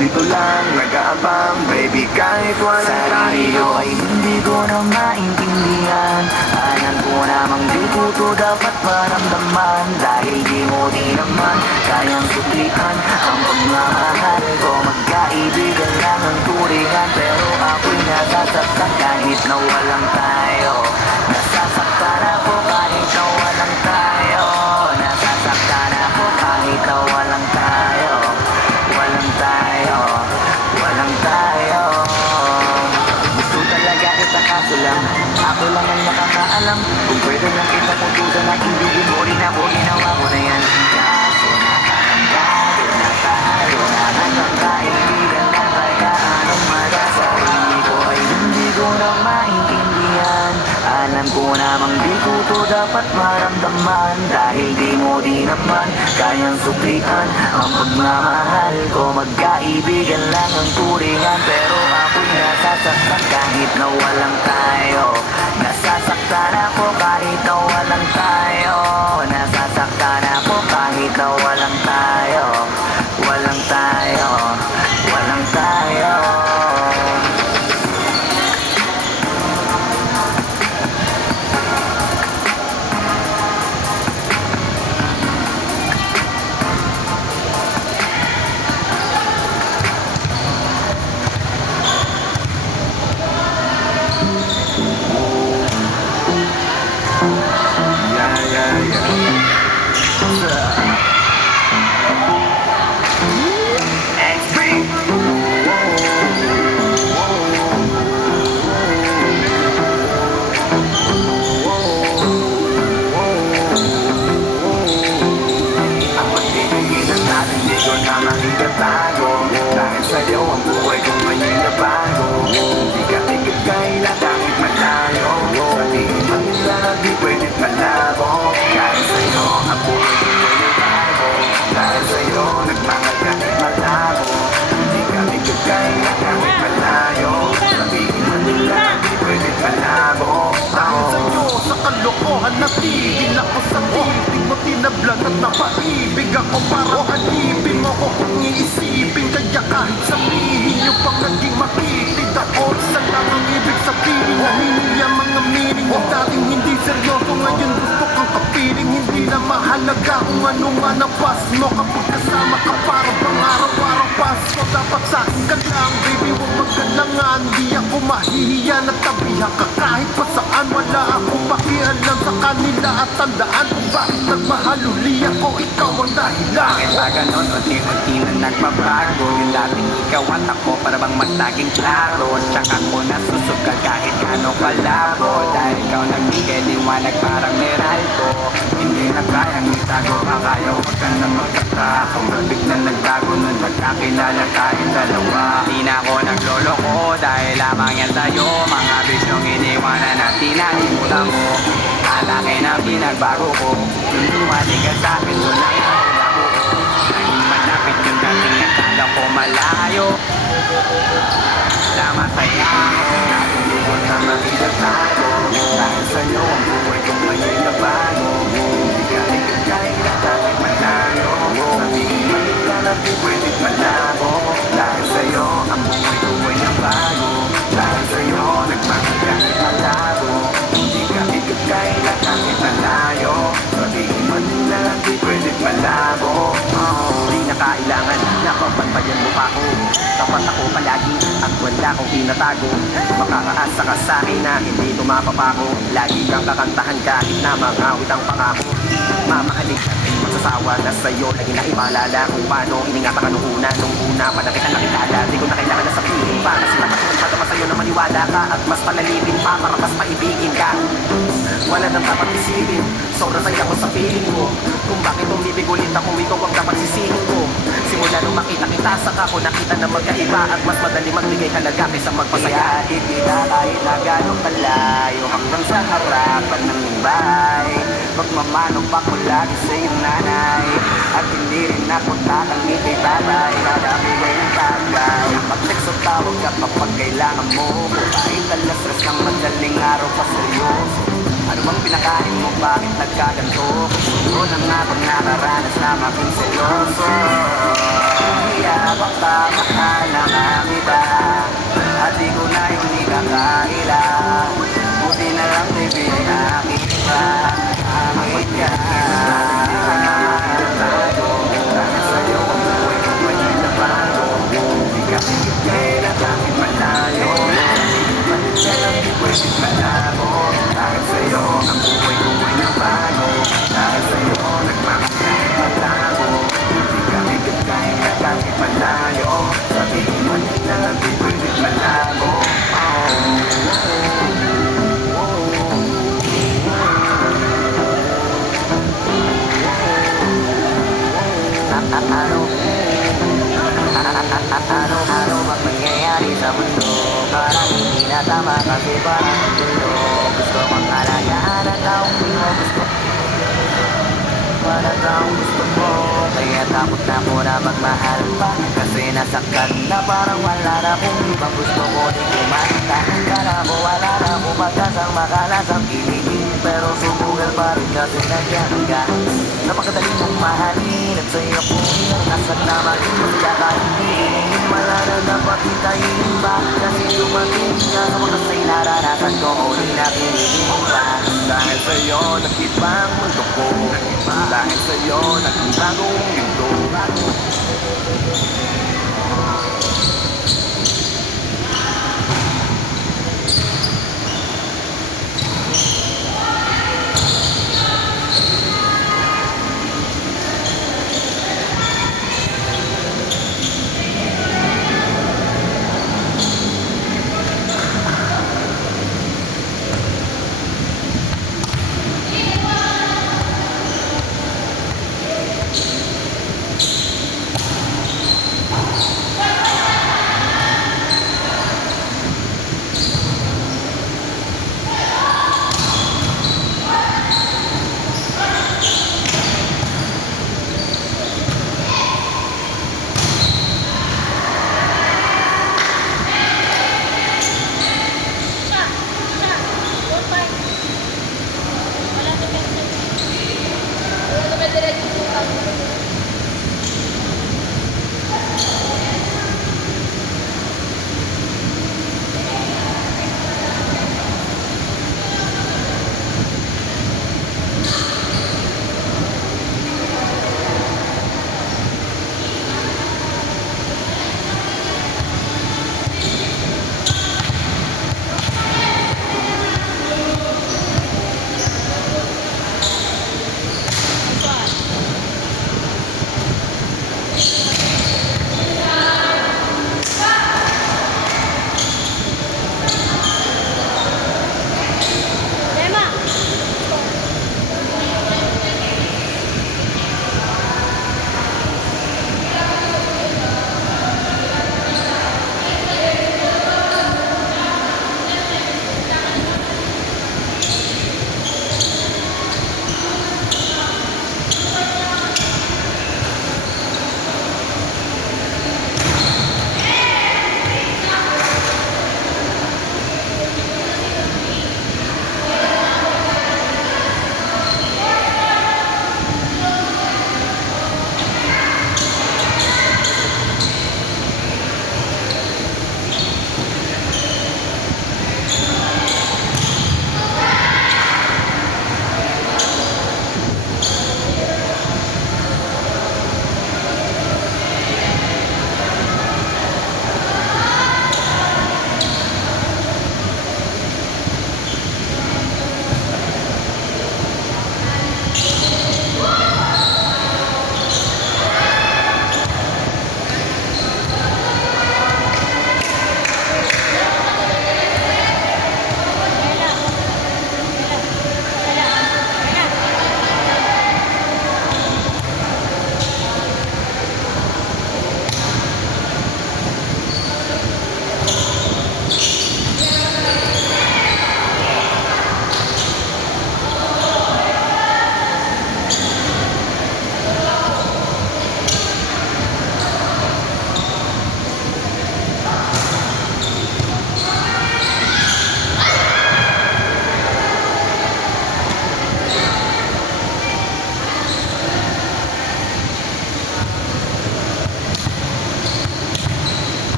dito lang nag-aabang, baby, kahit walang Sarili ko tayo. ay hindi ko na maintindihan. Alam ko namang di ko to dapat maramdaman. Dahil di mo di naman kayang suklian ang pagmamahal ko. Magkaibigan lang ang turingan, pero ako'y nasasaktan kahit na walang tayo. Nasasaktan ako kahit na walang tayo. Nasasaktan ako kahit na walang tayo. Walang tayo, walang tayo. Gusto talaga kita kaso lang ako lang ang nakakaalam. Kung pwede lang kita putusan na ibigin mo rin ako, ginawa ko na yan. Kaso nakakandado na tayo. Nakakaibigan na kaya anong mara. Sarili ko ay hindi ko na maintindihan. Alam ko namang di ko to dapat maramdaman. Dahil di mo di naman kayang suklian ang pagmamahal ko. Magkaibigan lang ang turingan, pero ako'y nasasaktan kahit na walang tayo. Nasasaktan ako kahit na walang tayo. Nasasaktan ako kahit na walang tayo. Walang tayo, walang tayo. Dahil sa'yo ang buhay ko ngayon nabago. Hindi ka tigil kailan kahit malayo. Sabihin man nila na di pwedeng malabo. Dahil sa'yo ang buhay ko ngayon nabago. Dahil sa'yo nagmahal kahit malabo. Hindi ka tigil kailan kahit malayo. Sabihin man nila na di pwedeng malabo. Dahil sa'yo sa kalokohan natigil ako sa ibig mo. Tinablan at napaibig ako parang alipin mo ko kung iisipin. Kaya kahit sabihin nyo pang naging makitid ako, isa lang ang ibig sabihin. Nahihingi ang mga meaning mo dating hindi seryoso, ngayon gusto kang kapiling. Hindi na mahalaga kung ano man ang pas mo. Kapag kasama ka para bang araw-araw Pasko. Dapat sa akin ka lang baby, huwag magkalangan. Di ako mahihiya na tabihan ka kahit pa saan. Wala akong pakialam sa kanila at tandaan kung bakit nagmahal uli ako. Ikaw ang dahilan. Bakit ba ganon? Unti-unti na nagbabago. Yung dating ikaw at ako para bang magtaging klaro. Tsaka ko nasusugal kahit gano'ng kalabo. Dahil ikaw nagbigay liwanag parang Meralco. Hindi na kayang itago pa kayo. Huwag ka na magkataka. Biglang nagbago nun magkakilala tayong dalawa. Di na ako nagloloko dahil lamang yan tayo. Mga bisyong iniwanan at tinalimutan mo. Alaki na pinagbago ko. Nung dumating ka sa'kin, doon lang ako labo ko. Naging malapit yung dating nakala ko malayo. Salamat sa'yo. Hindi ko na makita tayo. Dahil sa'yo ang buhay ko ngayon nabago. Hindi ka tigil kailan kahit malayo. Sabihin man nila na di pwedeng malabo. Dahil sa'yo ang buhay ko ay nabago. Dahil sa'yo nagmahal kahit malabo. Hindi ka tigil kailan kahit malayo. Sabihin man nila na di pwedeng malabo. Di na kailangan na papantayan mo pa ako. Tapat ako palagi at wala akong tinatago. Makakaasa ka sa'kin na hindi ito mapapako. Lagi kang kakantahan kahit na mangawit ang pangako. Mamahalig at di magsasawa na sa'yo. Lagi na ipaalala kung paano iningatan ka nung una. Nung una pa na kita nakilala, di ko na kailangan na sabihin pa. Kasi nakatulong pa naman sa'yo na maniwala ka. At mas palalimin pa para mas maibigin ka. Wala nang dapat isipin, sobrang saya ko sa feeling mo. Kung bakit umibig ulit ako, ikaw ang dapat sisihin ko. Simula nung makita kita, saka ko nakita na magkaiba. At mas madali magbigay halaga kaysa magpasaya. Ihatid kita kahit na gano'ng kalayo, hanggang sa harapan ng bahay. Magmamanong pa ko lagi sa iyong nanay. At hindi rin ako tatanggi kay tatay. Dadamigay ng tagay. Pag-text o tawag ka kapag kailangan mo. Kahit alas stress ng madaling araw pa seryoso. Ano bang pinakain mo? Bakit nagkaganto? Gusto na nga bang nakaranas na maging seryoso? Iyabang ka mahal. iba at di ko na yung ikakaila. Buti na lang baby ay akin pa, akin ka. Dahil sa'yo ang buhay ko ay nabago. Di ka pinigay na kahit malayo. Kaya di pwedeng malabo. Dahil sa'yo ang buhay ko ay nabago. Dahil sa'yo nagmamahal maglago. Di ka pinigay na kahit malayo. Sabihin mo nila di pwedeng malabo. Ano bang mangyayari sa mundo? Parang hindi na tama kasi parang gulo. Gusto kong alagaan ang taong di mo gusto. Para taong gusto mo. Kaya takot na po na magmahal pa. Kasi nasaktan na parang wala na kung ibang gusto ko di kumanta. Kala ko wala na kung magkasang makalas ang kiligin. Pero sumugal pa rin kasi nandiyan ka. Napakadali mong mahalin at sa'yo ko inasat na maging masaya ka hindi. Wala na dapat hintayin ba? Kasi dumating ka sa mga sa'y naranasan ko. Uli na pinigin ka. Dahil sa'yo nag-iba ang mundo ko. Dahil sa'yo naging bagong mundo.